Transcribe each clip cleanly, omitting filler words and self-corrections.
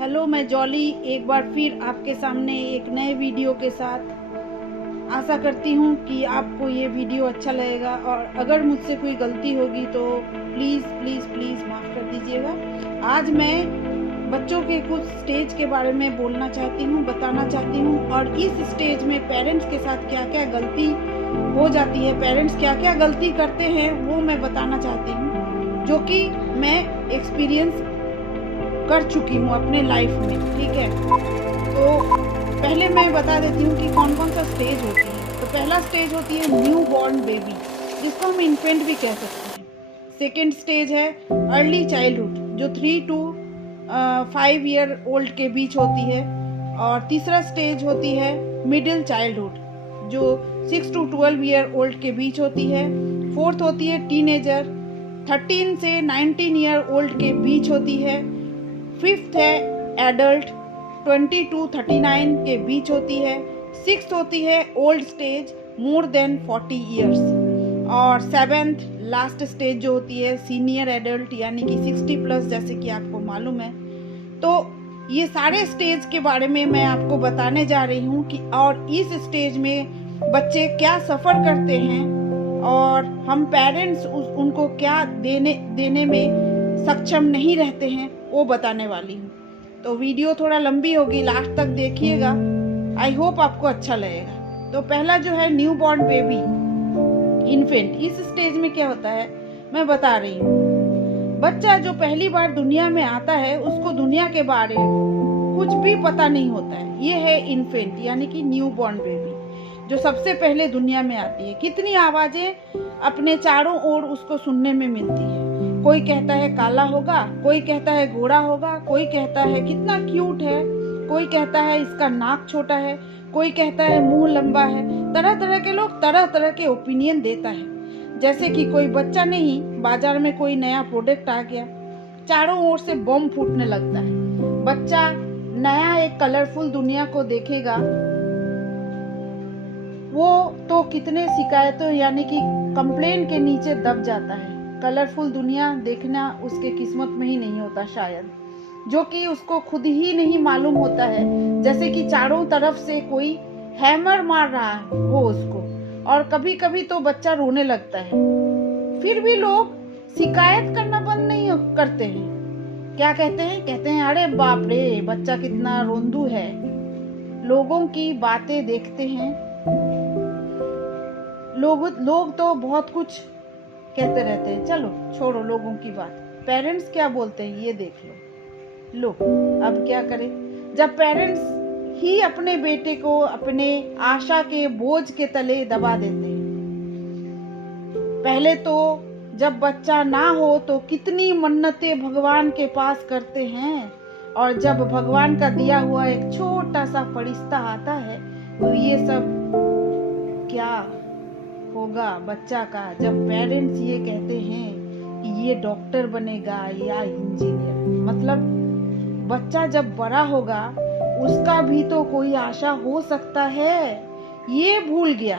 Hello, मैं jolly एक बार फिर आपके सामने एक नए वीडियो के साथ। आशा करती हूँ कि आपको ये वीडियो अच्छा लगेगा और अगर मुझसे कोई गलती होगी तो प्लीज़ प्लीज़ प्लीज़ माफ़ कर दीजिएगा। आज मैं बच्चों के कुछ स्टेज के बारे में बोलना चाहती हूँ, बताना चाहती हूँ और इस स्टेज में पेरेंट्स के साथ क्या क्या गलती हो जाती है, पेरेंट्स क्या क्या गलती करते हैं वो मैं बताना चाहती हूँ, जो कि मैं एक्सपीरियंस कर चुकी हूँ अपने लाइफ में। ठीक है, तो पहले मैं बता देती हूँ कि कौन कौन सा स्टेज होती है। तो पहला स्टेज होती है न्यू बॉर्न बेबी, जिसको हम इन्फेंट भी कह सकते हैं। सेकेंड स्टेज है अर्ली चाइल्डहुड, जो 3 to 5 ईयर ओल्ड के बीच होती है। और तीसरा स्टेज होती है मिडिल चाइल्डहुड, जो 6 to 12 ईयर ओल्ड के बीच होती है। फोर्थ होती है टीनेजर, 13 से 19 ईयर ओल्ड के बीच होती है। फिफ्थ है एडल्ट, 20 to 39 के बीच होती है। सिक्स्थ होती है old stage, more than 40 years. और सेवेंथ लास्ट स्टेज जो होती है सीनियर एडल्ट, यानी कि 60 प्लस, जैसे कि आपको मालूम है। तो ये सारे स्टेज के बारे में मैं आपको बताने जा रही हूँ कि और इस स्टेज में बच्चे क्या सफ़र करते हैं और हम पेरेंट्स उनको क्या देने में सक्षम नहीं रहते हैं, वो बताने वाली हूँ। तो वीडियो थोड़ा लंबी होगी, लास्ट तक देखिएगा। आई होप आपको अच्छा लगेगा। तो पहला जो है न्यू बॉर्न बेबी, इन्फेंट। इस स्टेज में क्या होता है मैं बता रही हूँ। बच्चा जो पहली बार दुनिया में आता है, उसको दुनिया के बारे कुछ भी पता नहीं होता है। ये है इन्फेंट, यानी कि न्यू बॉर्न बेबी, जो सबसे पहले दुनिया में आती है। कितनी आवाज़ें अपने चारों ओर उसको सुनने में मिलती है। कोई कहता है काला होगा, कोई कहता है गोरा होगा, कोई कहता है कितना क्यूट है, कोई कहता है इसका नाक छोटा है, कोई कहता है मुंह लंबा है। तरह तरह के लोग तरह तरह के ओपिनियन देता है। जैसे कि कोई बच्चा नहीं, बाजार में कोई नया प्रोडक्ट आ गया, चारों ओर से बम फूटने लगता है। बच्चा नया एक कलरफुल दुनिया को देखेगा, वो तो कितने शिकायतों यानी कि कंप्लेन के नीचे दब जाता है। कलरफुल दुनिया देखना उसके किस्मत में ही नहीं होता शायद, जो कि उसको खुद ही नहीं मालूम होता है। जैसे कि चारों तरफ से कोई हैमर मार रहा हो उसको, और कभी कभी तो बच्चा रोने लगता है। फिर भी लोग शिकायत करना बंद नहीं करते हैं। क्या कहते हैं? कहते हैं अरे बाप रे, बच्चा कितना रोंदू है। लोगों की बातें देखते हैं, लोग तो बहुत कुछ कहते रहते हैं। चलो छोड़ो लोगों की बात, पेरेंट्स क्या बोलते हैं ये देख लो। अब क्या करें जब पेरेंट्स ही अपने बेटे को अपने आशा के बोझ के तले दबा देते हैं। पहले तो जब बच्चा ना हो तो कितनी मन्नतें भगवान के पास करते हैं, और जब भगवान का दिया हुआ एक छोटा सा फरिश्ता आता है तो ये सब क्या होगा बच्चा का, जब पेरेंट्स ये कहते हैं कि ये डॉक्टर बनेगा या इंजीनियर। मतलब बच्चा जब बड़ा होगा उसका भी तो कोई आशा हो सकता है, ये भूल गया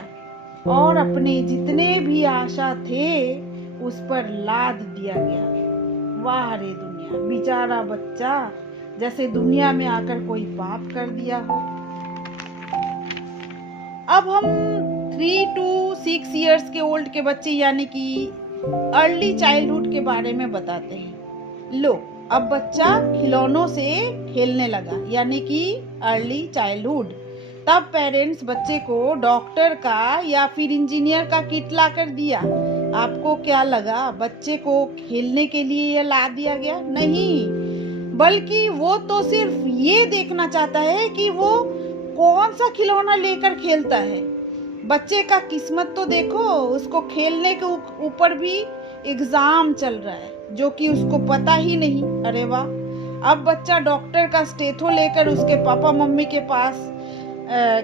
और अपने जितने भी आशा थे उस पर लाद दिया गया। वाह रे दुनिया, बेचारा बच्चा, जैसे दुनिया में आकर कोई पाप कर दिया हो। अब हम 3 to 6 ईयर्स के ओल्ड के बच्चे यानी कि अर्ली चाइल्डहुड के बारे में बताते हैं। लो, अब बच्चा खिलौनों से खेलने लगा, यानी कि अर्ली चाइल्डहुड। तब पेरेंट्स बच्चे को डॉक्टर का या फिर इंजीनियर का किट ला कर दिया। आपको क्या लगा बच्चे को खेलने के लिए ये ला दिया गया? नहीं, बल्कि वो तो सिर्फ ये देखना चाहता है कि वो कौन सा खिलौना लेकर खेलता है। बच्चे का किस्मत तो देखो, उसको खेलने के ऊपर भी एग्जाम चल रहा है, जो कि उसको पता ही नहीं। अरे वाह, अब बच्चा डॉक्टर का स्टेथो लेकर उसके पापा मम्मी के पास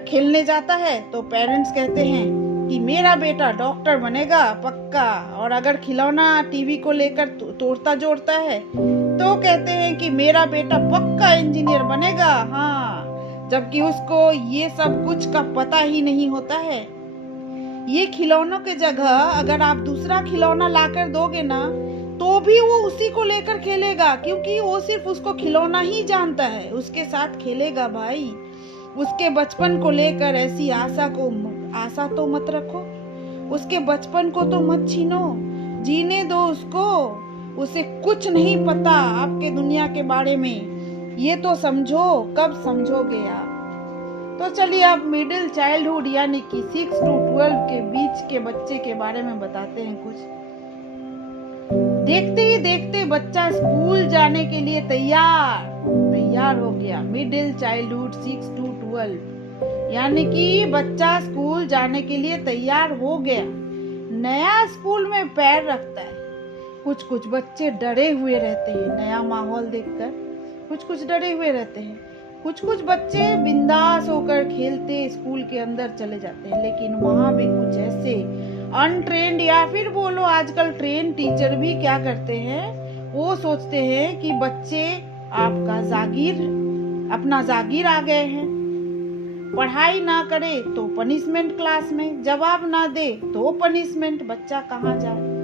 खेलने जाता है तो पेरेंट्स कहते हैं कि मेरा बेटा डॉक्टर बनेगा पक्का। और अगर खिलौना टीवी को लेकर तोड़ता जोड़ता है तो कहते हैं कि मेरा बेटा पक्का इंजीनियर बनेगा। हाँ, जबकि उसको ये सब कुछ का पता ही नहीं होता है। ये खिलौनों के जगह अगर आप दूसरा खिलौना लाकर दोगे ना तो भी वो उसी को लेकर खेलेगा, क्योंकि वो सिर्फ उसको खिलौना ही जानता है, उसके साथ खेलेगा भाई। उसके बचपन को लेकर ऐसी आशा तो मत रखो, उसके बचपन को तो मत छीनो, जीने दो उसको। उसे कुछ नहीं पता आपके दुनिया के बारे में, ये तो समझो। कब समझोगे आप? तो चलिए अब मिडिल चाइल्डहुड यानी कि 6 to 12 के बीच के बच्चे के बारे में बताते हैं कुछ। देखते ही देखते बच्चा स्कूल जाने के लिए तैयार हो गया। मिडिल चाइल्डहुड 6 to 12 यानी कि बच्चा स्कूल जाने के लिए तैयार हो गया, नया स्कूल में पैर रखता है। कुछ बच्चे डरे हुए रहते हैं नया माहौल देखकर, कुछ डरे हुए रहते हैं। कुछ बच्चे बिंदास होकर खेलते स्कूल के अंदर चले जाते हैं, लेकिन वहां भी कुछ ऐसे अनट्रेंड या फिर बोलो आजकल ट्रेन टीचर भी क्या करते हैं, वो सोचते हैं कि बच्चे अपना जागीर आ गए हैं, पढ़ाई ना करे तो पनिशमेंट, क्लास में जवाब ना दे तो पनिशमेंट, बच्चा कहाँ जाए।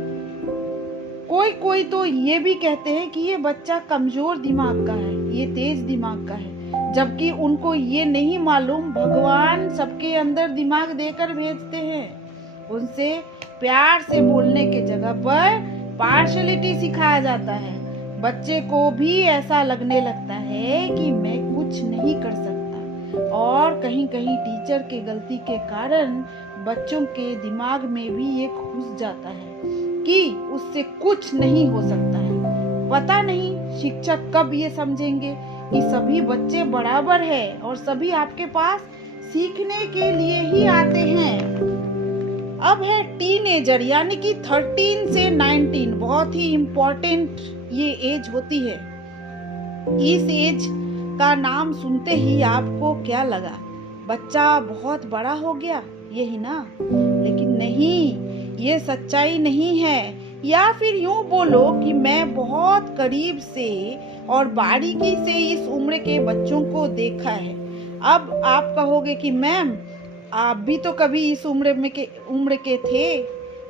कोई तो ये भी कहते हैं कि ये बच्चा कमजोर दिमाग का है, ये तेज दिमाग का है, जबकि उनको ये नहीं मालूम भगवान सबके अंदर दिमाग देकर भेजते हैं। उनसे प्यार से बोलने के जगह पर पार्शलिटी सिखाया जाता है। बच्चे को भी ऐसा लगने लगता है कि मैं कुछ नहीं कर सकता, और कहीं टीचर के गलती के कारण बच्चों के दिमाग में भी ये घुस जाता है कि उससे कुछ नहीं हो सकता है। पता नहीं शिक्षक कब ये समझेंगे कि सभी बच्चे बराबर है और सभी आपके पास सीखने के लिए ही आते हैं। अब है टीनेजर यानी कि 13 से 19, बहुत ही इम्पोर्टेंट ये एज होती है। इस एज का नाम सुनते ही आपको क्या लगा? बच्चा बहुत बड़ा हो गया, यही ना? लेकिन नहीं, ये सच्चाई नहीं है। या फिर यूं बोलो कि मैं बहुत करीब से और बारीकी से इस उम्र के बच्चों को देखा है। अब आप कहोगे कि मैम आप भी तो कभी इस उम्र के थे,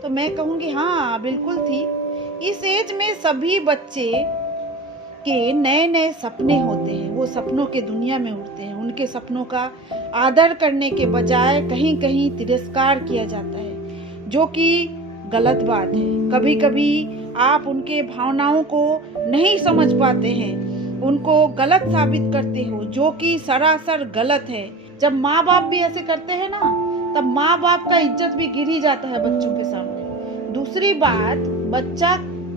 तो मैं कहूँगी हाँ बिल्कुल थी। इस एज में सभी बच्चे के नए सपने होते हैं, वो सपनों के दुनिया में उड़ते हैं। उनके सपनों का आदर करने के बजाय कहीं तिरस्कार किया जाता है, जो कि गलत बात है। कभी आप उनके भावनाओं को नहीं समझ पाते हैं, उनको गलत साबित करते हो, जो कि सरासर गलत है। जब माँ बाप भी ऐसे करते हैं ना, तब माँ बाप का इज्जत भी गिर ही जाता है बच्चों के सामने। दूसरी बात, बच्चा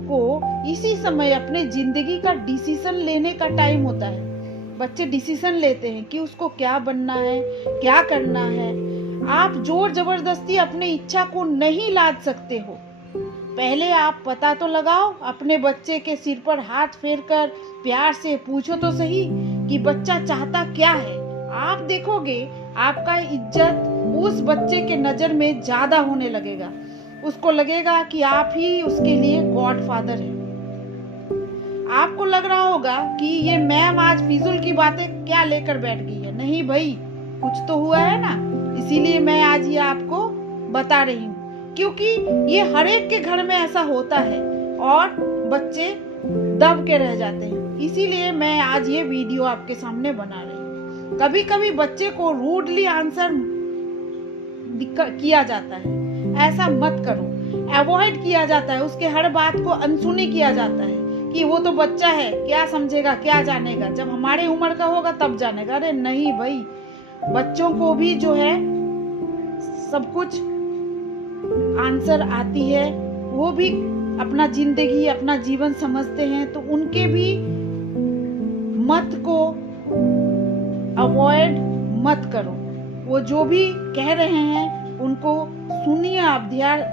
को इसी समय अपने जिंदगी का डिसीजन लेने का टाइम होता है। बच्चे डिसीजन लेते हैं कि उसको क्या बनना है, क्या करना है। आप जोर जबरदस्ती अपनी इच्छा को नहीं लाद सकते हो। पहले आप पता तो लगाओ, अपने बच्चे के सिर पर हाथ फेरकर प्यार से पूछो तो सही कि बच्चा चाहता क्या है। आप देखोगे आपका इज्जत उस बच्चे के नजर में ज्यादा होने लगेगा। उसको लगेगा कि आप ही उसके लिए गॉडफादर हैं। आपको लग रहा होगा कि ये मैम आज फिजूल की बातें क्या लेकर बैठ गई है। नहीं भाई, कुछ तो हुआ है ना, इसीलिए मैं आज ये आपको बता रही हूँ, क्योंकि ये हर एक के घर में ऐसा होता है और बच्चे दब के रह जाते हैं। इसीलिए मैं आज ये वीडियो आपके सामने बना रही हूँ। कभी बच्चे को रूडली आंसर किया जाता है, ऐसा मत करो। अवॉइड किया जाता है, उसके हर बात को अनसुनी किया जाता है कि वो तो बच्चा है, क्या समझेगा, क्या जानेगा, जब हमारे उम्र का होगा तब जानेगा। अरे नहीं भाई, बच्चों को भी जो है सब कुछ आंसर आती है, वो भी अपना जिंदगी अपना जीवन समझते हैं, तो उनके भी मत को अवॉइड मत करो। वो जो भी कह रहे हैं उनको सुनिए, आप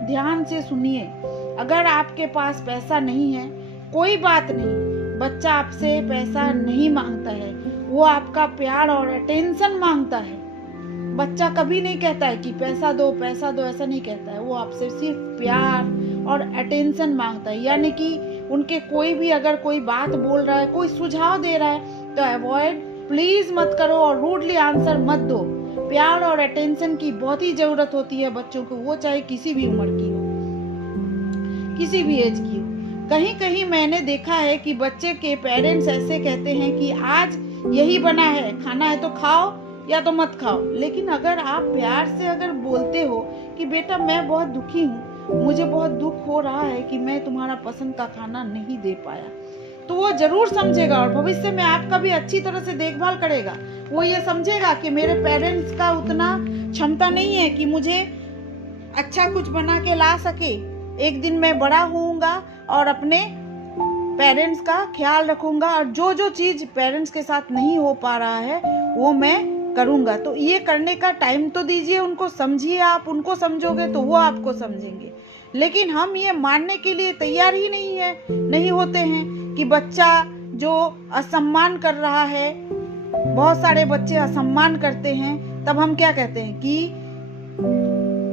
ध्यान से सुनिए। अगर आपके पास पैसा नहीं है कोई बात नहीं, बच्चा आपसे पैसा नहीं मांगता है, वो आपका प्यार और अटेंशन मांगता है। बच्चा कभी नहीं कहता है कि पैसा दो, ऐसा नहीं कहता है। वो आपसे सिर्फ प्यार और अटेंशन मांगता है। यानी कि उनके कोई भी अगर कोई बात बोल रहा है, कोई सुझाव दे रहा है, तो अवॉइड प्लीज मत करो और रूडली आंसर मत दो। प्यार और अटेंशन की बहुत ही जरूरत होती है बच्चों को, वो चाहे किसी भी उम्र की हो, किसी भी एज की हो। कहीं कहीं मैंने देखा है कि बच्चे के पेरेंट्स ऐसे कहते हैं कि आज यही बना है, खाना है तो खाओ या तो मत खाओ। लेकिन अगर आप प्यार से अगर बोलते हो कि बेटा मैं बहुत दुखी हूँ, मुझे बहुत दुख हो रहा है कि मैं तुम्हारा पसंद का खाना नहीं दे पाया, तो वो जरूर समझेगा और भविष्य में आपका भी अच्छी तरह से देखभाल करेगा। वो ये समझेगा कि मेरे पेरेंट्स का उतना क्षमता नहीं है कि मुझे अच्छा कुछ बना के ला सके। एक दिन मैं बड़ा होऊंगा और अपने पेरेंट्स का ख्याल रखूंगा और जो जो चीज पेरेंट्स के साथ नहीं हो पा रहा है वो मैं करूंगा। तो ये करने का टाइम तो दीजिए उनको, समझिए। आप उनको समझोगे तो वो आपको समझेंगे। लेकिन हम ये मानने के लिए तैयार ही नहीं होते हैं कि बच्चा जो असम्मान कर रहा है, बहुत सारे बच्चे असम्मान करते हैं, तब हम क्या कहते हैं कि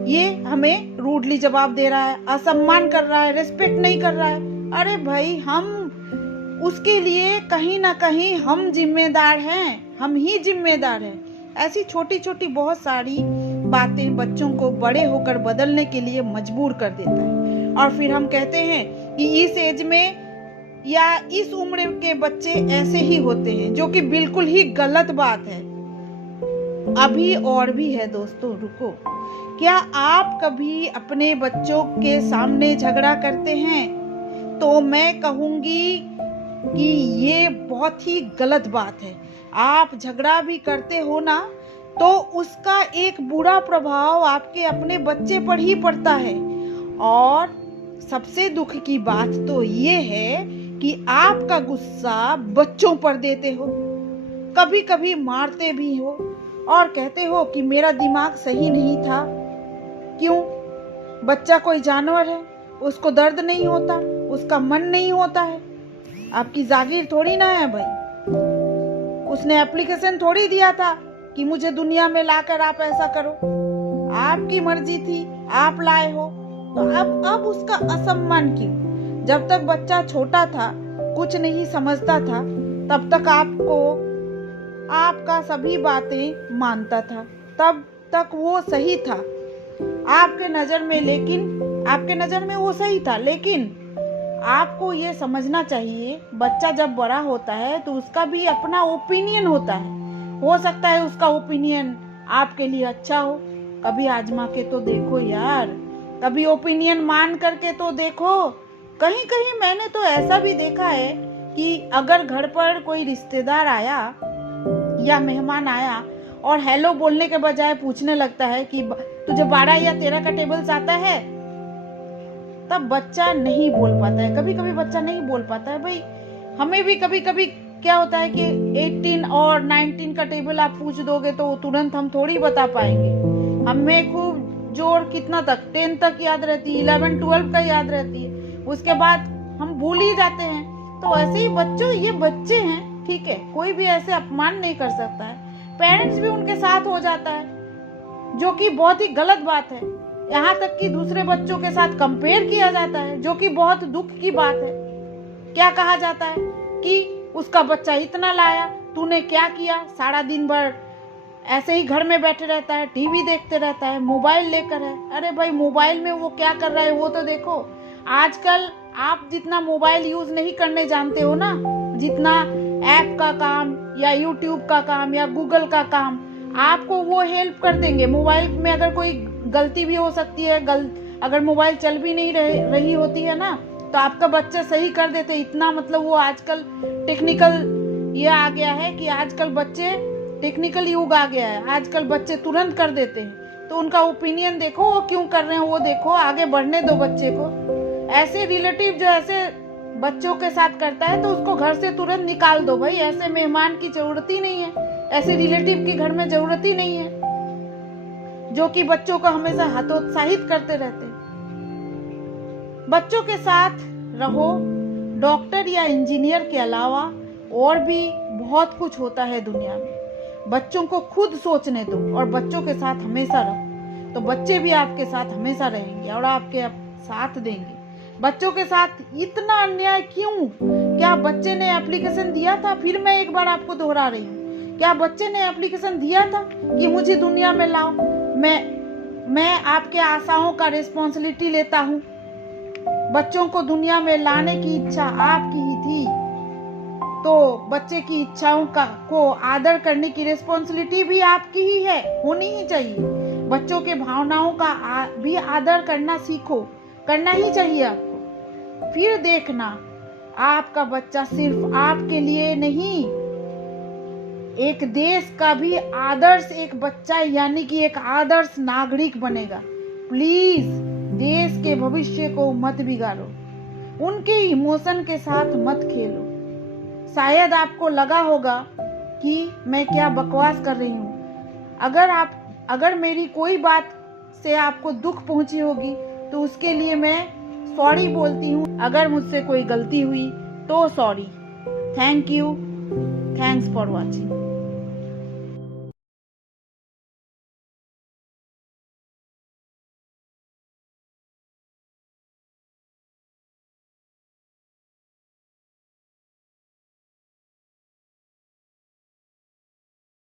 ये हमें रूडली जवाब दे रहा है, असम्मान कर रहा है, रिस्पेक्ट नहीं कर रहा है। अरे भाई, हम उसके लिए कहीं ना कहीं हम जिम्मेदार हैं, हम ही जिम्मेदार हैं। ऐसी छोटी छोटी बहुत सारी बातें बच्चों को बड़े होकर बदलने के लिए मजबूर कर देता है। और फिर हम कहते हैं कि इस एज में या इस उम्र के बच्चे ऐसे ही होते हैं, जो कि बिल्कुल ही गलत बात है। अभी और भी है दोस्तों, रुको। क्या आप कभी अपने बच्चों के सामने झगड़ा करते हैं? तो मैं कहूंगी कि ये बहुत ही गलत बात है। आप झगड़ा भी करते हो ना, तो उसका एक बुरा प्रभाव आपके अपने बच्चे पर ही पड़ता है। और सबसे दुख की बात तो ये है कि आपका गुस्सा बच्चों पर देते हो, कभी कभी मारते भी हो और कहते हो कि मेरा दिमाग सही नहीं था। क्यों? बच्चा कोई जानवर है, उसको दर्द नहीं होता, उसका मन नहीं होता है। आपकी जागीर थोड़ी ना है भाई। उसने एप्लीकेशन थोड़ी दिया था कि मुझे दुनिया में लाकर आप ऐसा करो। आपकी मर्जी थी, आप लाए हो, तो अब उसका असम्मान क्यों? जब तक बच्चा छोटा था, कुछ नहीं समझता था, तब तक आपका सभी बातें मानता था, तब तक वो सही था आपके नजर में। लेकिन आपके नजर में वो सही था, लेकिन आपको ये समझना चाहिए, बच्चा जब बड़ा होता है तो उसका भी अपना ओपिनियन होता है। हो सकता है उसका ओपिनियन आपके लिए अच्छा हो। कभी आजमा के तो देखो यार, कभी ओपिनियन मान करके तो देखो। कहीं कहीं मैंने तो ऐसा भी देखा है कि अगर घर पर कोई रिश्तेदार आया या मेहमान आया और हेलो बोलने के बजाय पूछने लगता है कि तुझे 12 या 13 का टेबल्स आता है, तब बच्चा नहीं बोल पाता है। कभी कभी बच्चा नहीं बोल पाता है भाई। हमें भी कभी कभी क्या होता है कि 18 और 19 का टेबल आप पूछ दोगे तो तुरंत हम थोड़ी बता पाएंगे। हमें खूब जोर कितना तक 10 तक याद रहती है, 11 12 का याद रहती है, उसके बाद हम भूल ही जाते हैं। तो ऐसे ही बच्चों, ये बच्चे हैं, ठीक है, कोई भी ऐसे अपमान नहीं कर सकता है। पेरेंट्स भी उनके साथ हो जाता है, जो कि बहुत ही गलत बात है। यहाँ तक कि दूसरे बच्चों के साथ कंपेयर किया जाता है, जो कि बहुत दुख की बात है। क्या कहा जाता है कि उसका बच्चा इतना लाया, तूने क्या किया? सारा दिन भर ऐसे ही घर में बैठे रहता है, टीवी देखते रहता है, मोबाइल लेकर है। अरे भाई, मोबाइल में वो क्या कर रहा है वो तो देखो। आजकल आप जितना मोबाइल यूज नहीं करने जानते हो ना, जितना ऐप का काम या यूट्यूब का काम या गूगल का काम, आपको वो हेल्प कर देंगे। मोबाइल में अगर कोई गलती भी हो सकती है, अगर मोबाइल चल भी नहीं रही होती है ना, तो आपका बच्चा सही कर देते। इतना मतलब वो आजकल टेक्निकल ये आ गया है कि आजकल बच्चे टेक्निकल युग आ गया है, आजकल बच्चे तुरंत कर देते हैं। तो उनका ओपिनियन देखो, वो क्यों कर रहे हैं वो देखो, आगे बढ़ने दो बच्चे को। ऐसे रिलेटिव जो ऐसे बच्चों के साथ करता है तो उसको घर से तुरंत निकाल दो भाई। ऐसे मेहमान की जरूरत ही नहीं है, ऐसे रिलेटिव की घर में जरूरत ही नहीं है जो कि बच्चों को हमेशा हतोत्साहित करते रहते हैं। बच्चों के साथ रहो। डॉक्टर या इंजीनियर के अलावा और भी बहुत कुछ होता है दुनिया में। बच्चों को खुद सोचने दो और बच्चों के साथ हमेशा रहो, तो बच्चे भी आपके साथ हमेशा रहेंगे और आपके साथ देंगे। बच्चों के साथ इतना अन्याय क्यों? क्या बच्चे ने एप्लीकेशन दिया था? फिर मैं एक बार आपको दोहरा रही हूँ, क्या बच्चे ने एप्लीकेशन दिया था कि मुझे दुनिया में लाओ, मैं आपके आशाओं का रिस्पॉन्सिबिलिटी लेता हूँ? बच्चों को दुनिया में लाने की इच्छा आपकी ही थी, तो बच्चे की इच्छाओं को आदर करने की रिस्पॉन्सिबिलिटी भी आपकी ही है, होनी ही चाहिए। बच्चों के भावनाओं का भी आदर करना सीखो, करना ही चाहिए आपको। फिर देखना आपका बच्चा सिर्फ आपके लिए नहीं, एक देश का भी आदर्श एक बच्चा यानी कि एक आदर्श नागरिक बनेगा। प्लीज देश के भविष्य को मत बिगाड़ो, उनके इमोशन के साथ मत खेलो। शायद आपको लगा होगा कि मैं क्या बकवास कर रही हूँ। अगर मेरी कोई बात से आपको दुख पहुंची होगी तो उसके लिए मैं सॉरी बोलती हूँ। अगर मुझसे कोई गलती हुई तो sorry. Thank you, thanks for watching.